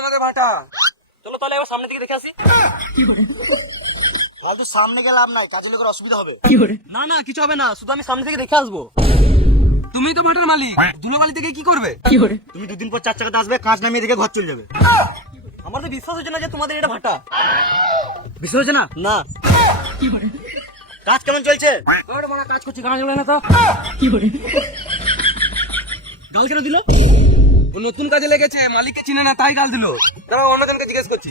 আমাদের ভাটা। চলো তাহলে এবার সামনের দিকে দেখে আসি। ফালতু সামনে গেলে লাভ নাই কাজের লোকের অসুবিধা হবে। না না কিছু হবে না শুধু আমি সামনে থেকে দেখে আসব। তুমি তো ভাটার মালিক ধুলোবালি থেকে কি করবে? তুমি দুদিন পর চার চাকাতে আসবে কাজ নামিয়ে দেখে ঘর চলে যাবে। আমার তো বিশ্বাস হচ্ছে না যে তোমাদের এটা ভাটা। বিশ্বাস হচ্ছে না? না। কাজ কেমন চলছে? কাজ করছি গান না তো। গাল কেন দিল? ও নতুন কাজে লেগেছে মালিককে চিনে না তাই গাল দিল। দাঁড়া অন্যজনকে জিজ্ঞেস করছি।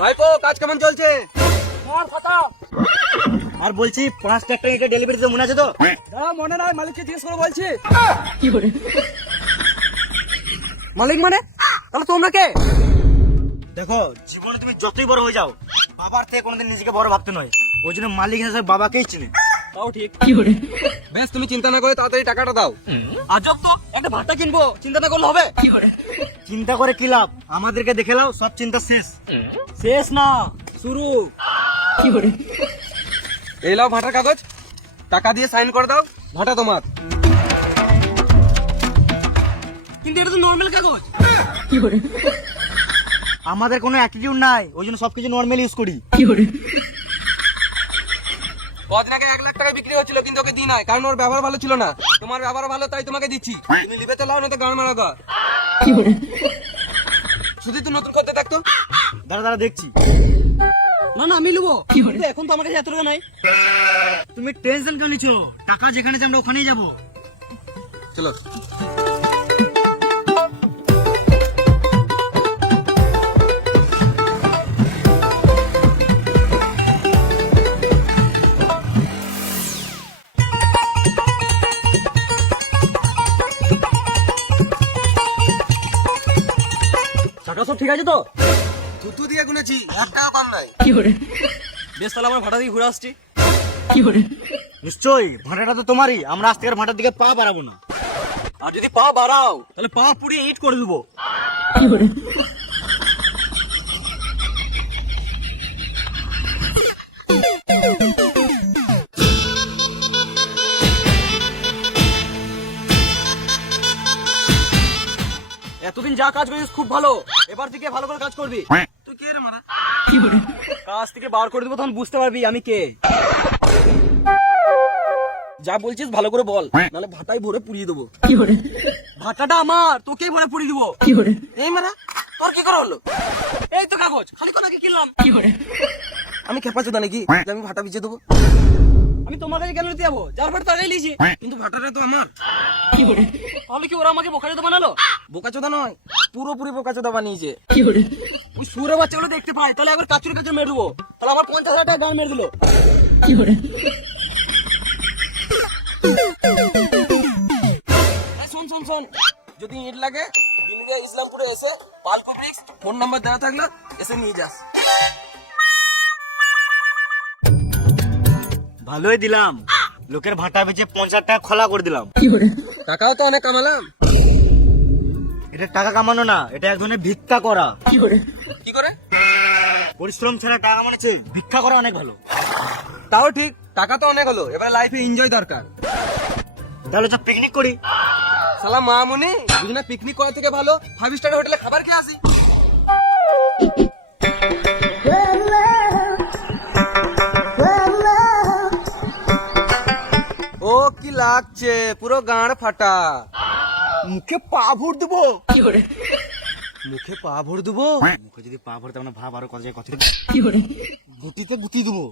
ভাইপো কাজ কেমন চলছে? আর বলছি পাঁচটা একটা ইটা ডেলিভারি দিতে মনে আছে তো? মনে নয় মালিককে জিজ্ঞেস করে বলছি। কি করে মালিক মানে? তাহলে তোমরা কে? দেখো জীবনে তুমি যতই বড় হয়ে যাও বাবার থেকে কোনোদিন নিজেকে বড় ভাবতে নয়। ওই জন্য মালিক হিসেবে বাবাকেই চিনে। তাও ঠিক। বেশ তুমি চিন্তা না করে তাড়াতাড়ি টাকাটা দাও। আজব তো একটা ভাটা কিনবো চিন্তা না করলে হবে? চিন্তা করে কি লাভ? আমাদেরকে দেখে নাও সব চিন্তা শেষ। শেষ না শুরু। এই লাও ভাটার কাগজ টাকা দিয়ে সাইন করে দাও ভাটা তোমার। কিন্তু এটা তো নর্মাল কাগজ। আমাদের কোনো অ্যাটিটিউড নাই ওই জন্য সবকিছু নর্মাল ইউজ করি? কদিন আগে এক লাখ টাকা বিক্রি হচ্ছিল কিন্তু ওকে দিই নাই কারণ ওর ব্যবহার ভালো ছিল না। তোমার ব্যবহার ভালো তাই তোমাকে দিচ্ছি। তুমি লিবে তো লাও না তো গান মারা গা শুধু তুই নতুন করতে থাকতো? দাঁড়া দাঁড়া দেখছি। না না আমি লিবো। এখন তো আমার কাছে এত টাকা নাই। তুমি টেনশন কেন নিচ্ছ? টাকা যেখানে আমরা ওখানেই যাব। চলো। ঠিক আছে তো? থুতু দিয়ে গুনেছি একটা কম নাই। কি করে? বেশ তাহলে আমার ভাটা দিয়ে ঘুরে আসছি। কি করে? নিশ্চয়ই ভাটাটা তো তোমারই। আমরা আজ থেকে ভাটার দিকে পা বাড়াবো না। আর যদি পা বাড়াও তাহলে পা পুড়িয়ে ইট করে দেবো। এতদিন যা কাজ করিস খুব ভালো। এবার থেকে ভালো করে কাজ করবি। তুই কে রে মারা? কাজ থেকে বার করে দেবো তখন বুঝতে পারবি আমি কে। যা বলছিস ভালো করে বল নাহলে ভাটাই ভরে পুড়িয়ে দেবো। ভাটাটা আমার তোকে ভরে পুড়িয়ে দেবো। এই মারা তোর কি করা হলো? এই তো কাগজ খালি কোনাকে কিনলাম। আমি খেপা চোদা নাকি? আমি ভাটা বিছিয়ে দেবো। আমি তোমার কাছে কেন নিতে যাব যার ভাটা তারাই লিয়েছি। কিন্তু ভাটাটা তো আমার। তাহলে কি ওরা আমাকে বানালো? বোকা চোদা নয় পুরোপুরি বোকা চোদা বানিয়েছে। ওই সুরে বাচ্চাগুলো দেখতে পাই তাহলে একবার কাচুরি কাচুরি মেরে দেবো। তাহলে আমার পঞ্চাশ হাজার টাকা গান মেরে দিল। এই শোন শোন শোন। যদি ইট লাগে ইসলামপুরে এসে পাল ফোন নাম্বার দেওয়া থাকলে এসে নিয়ে যাস। ভালোই দিলাম। লোকের ভাটা বেচে পঞ্চাশ টাকা খোলা করে দিলাম। টাকাও তো অনেক কামালাম। এটা টাকা কামানো না এটা এক ধরনের ভিক্ষা করা। কি করে? কি করে? পরিশ্রম ছাড়া টাকা কামানোছে ভিক্ষা করা অনেক ভালো। তাও ঠিক টাকা তো অনেক হলো এবার লাইফে এনজয় দরকার। তাহলে তো পিকনিক করি। সালা মা মনে দুজনে পিকনিক করা থেকে ভালো ফাইভ স্টার হোটেলে খাবার খেয়ে আসি। লাগছে পুরো গাঁড় ফাটা। মুখে পা ভর দেবো। মুখে পা ভর দেবো। মুখে যদি পা ভরতে আমরা ভাব আরও কত জায়গায় কথা গুটিকে গুটি দেবো।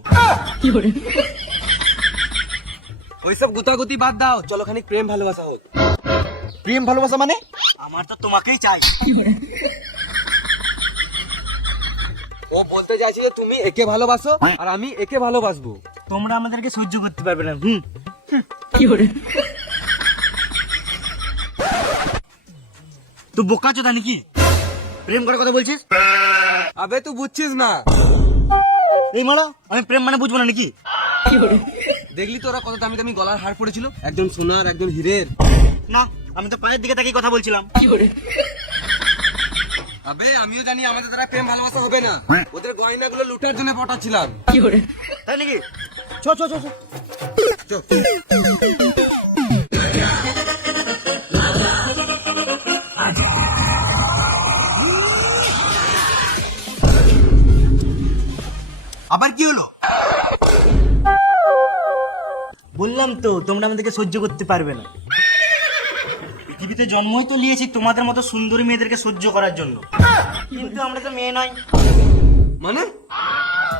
ওইসব গুতাগুতি বাদ দাও। চলো খানিক প্রেম ভালোবাসা হোক। প্রেম ভালোবাসা মানে? আমার তো তোমাকেই চাই। ও বলতে চাইছিল তুমি একে ভালোবাসো আর আমি একে ভালোবাসবো। তোমরা আমাদেরকে সহ্য করতে পারবে না হুম? তুই বোকা চোদা নাকি প্রেম করে কথা বলছিস? আবে তুই বুঝছিস না। এই মালো আমি প্রেম মানে বুঝব না নাকি? দেখলি তোরা কত দামি দামি গলার হার পড়েছিল? একজন সোনার একজন হীরের। না আমি তো পায়ের দিকে তাকিয়ে কথা বলছিলাম। আবে আমিও জানি আমাদের দ্বারা প্রেম ভালোবাসা হবে না। ওদের গয়নাগুলো লুটার জন্য পটাচ্ছিলাম। তাই নাকি? চ চ চ আবার কি হলো? বললাম তো তোমরা আমাদেরকে সহ্য করতে পারবে না। পৃথিবীতে জন্মই তো নিয়েছি তোমাদের মতো সুন্দরী মেয়েদেরকে সহ্য করার জন্য। কিন্তু আমরা তো মেয়ে নয়। মানে?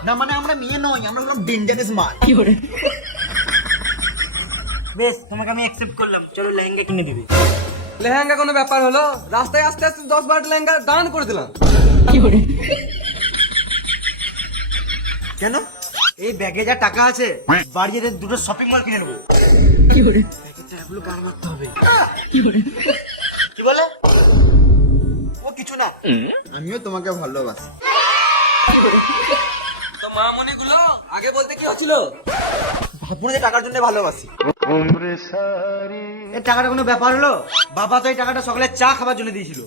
না মানে আমরা মেয়ে নয় আমরা হলাম ডেঞ্জারাস মাল বেশ তোমাকে আমি অ্যাকসেপ্ট করলাম। চলো লেহেঙ্গা কিনে দিবি। লেহেঙ্গা কোনো ব্যাপার হলো? রাস্তায় আস্তে আস্তে দশ বারোটা লেহেঙ্গা দান করে দিলাম। কেন? এই ব্যাগে যা টাকা আছে বাড়ি যেতে দুটো শপিং মল কিনে নেব। মারতে হবে? কি বলে? ও কিছু না। আমিও তোমাকে ভালোবাসি। তো মা মনে গুলো আগে বলতে কি হচ্ছিল? ভাবুন টাকার জন্য ভালোবাসি। টাকাটা কোনো ব্যাপার হলো? বাবা তো এই টাকাটা সকালে চা খাবার জন্য দিয়েছিল।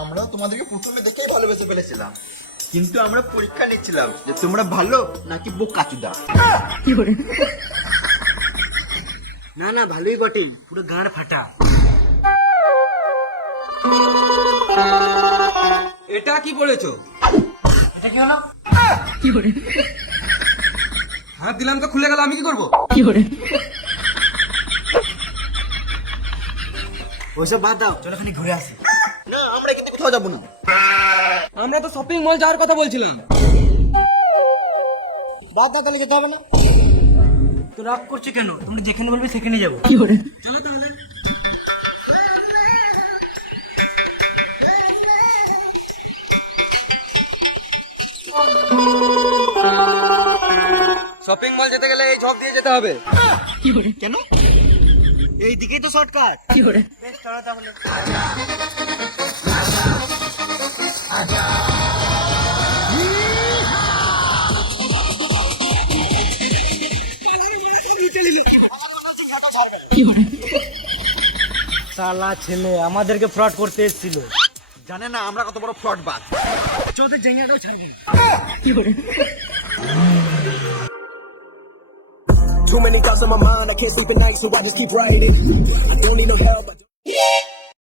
আমরাও তোমাদেরকে প্রথমে দেখেই ভালোবেসে ফেলেছিলাম। কিন্তু আমরা পরীক্ষা নিচ্ছিলাম যে তোমরা ভালো নাকি বুক কাচুদা না না ভালোই বটে। পুরো গাঁড় ফাটা। এটা কি পড়েছো এটা কি হলো? হাত দিলাম তো খুলে গেল আমি কি করব? ওইসব বাদ দাও চলো খানি ঘুরে আসি। না আমরা কিন্তু কোথাও যাব না। আমরা তো শপিং মল যাওয়ার কথা বলছিলাম। বাদ দাও তাহলে যেতে হবে না। তো রাগ করছ কেন? তুমি যেখানে বলবে সেখানে যাব। চলো শপিং মল যেতে গেলে এই ঝক দিয়ে যেতে হবে। কি করে কেন? এই দিকেই তো শর্টকাট বেশ চলো তাহলে। সালা ছেলে আমাদেরকে ফ্রড করতে এসেছিল। জানে না আমরা কত বড় ফ্রড বাদ। চোদ্দ জেঙ্গাটাও ছাড়বো না। Too many thoughts on my mind, I can't sleep at night, so I just keep writing. I don't need no help.